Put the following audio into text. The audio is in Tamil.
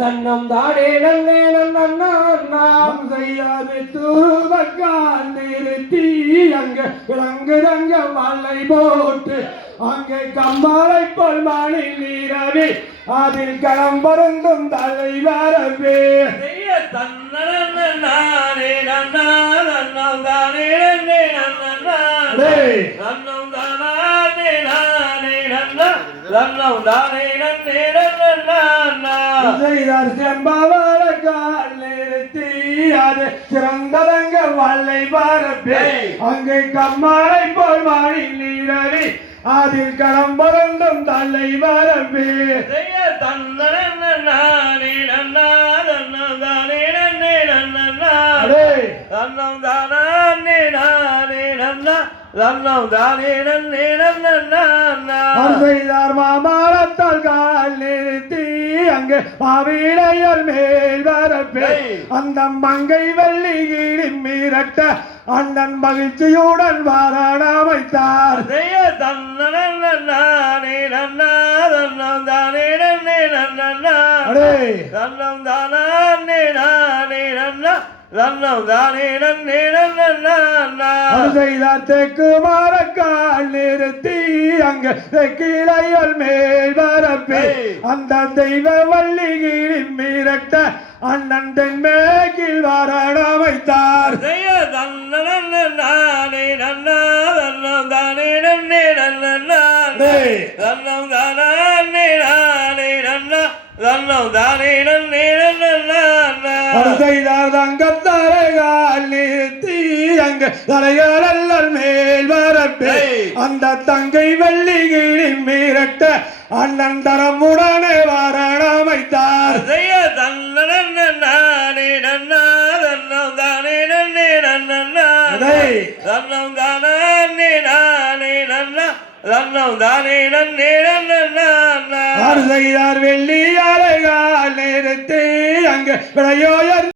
தன்னம் தானே நன்னே நன்னாம் செய்யாது தூபக்கான் நிறுத்தி அங்க விலங்கு தங்க மலை போட்டு அங்கே கம்மாலை போல் மானி நீரவி அதில் களம் பருந்தும் தலை வரவே தன்னே நானே நன்னா நன்னம் தானே நன்னே நன்னானே நன்னம் தானே நானே நன்னா நன்னம் தானே நன்னே நன்னானா செய்தார் செம்பவளக்கால் நிறுத்தி அது சிறந்ததங்க வல்லை பரப்பே அங்கே கம்மாலை போல் மானி நீரவி அதில் களம் பருந்தும் தலை வரவே தன்னே நானே நன்னா நன்னம் தானே நன்னே நன்னானே நன்னம் தானே நானே நன்னா நன்னம் தானே நன்னே நன்னானா செய்தார் மாமரத்தால் கால் நிறுத்தி அங்கே மாவிளையர் மேல் வரப்பே அந்த மங்கை வெள்ளி கீழி மிரட்ட அண்ணன் மகிழ்ச்சியுடன் வாராட வைத்தார் தன்னே நானே நன்னா நன்னம் தானே நன்னே நன்னானே நன்னம் தானே நானே நன்னா நன்னம் தானே நன்னே நன்னானா செய்தார் தெற்கு மரக்கால் நிறுத்தி அங்க தெற்கிளையல் மேல் வரப்பே அந்த தெய்வ வள்ளி கீழி மிரட்ட அண்ணன் தென்மேற்கில் வாராட வைத்தார் தன்னே நானே நன்னா நன்னம் தானே நன்னே நன்னானே நன்னம் தானே நானே நன்னா நன்னம் தானே நன்னே நன்னானா செய்தார் தங்கத்தரைகால் நிறுத்தி அங்க தலைகளல் மேல் வரப்பே அந்த தங்கை வெள்ளி கீழி மிரட்ட அண்ணன் தரமுடனே வாராட வைத்தார் தன்னே நானே நன்னா நன்னம் தானே நன்னே நன்னானே நன்னம் தானே நானே நன்னா நன்னம் தானே நன்னே நன்னானா செய்தார் வெள்ளி அலைகால் நிறுத்தி அங்க விளையோயர்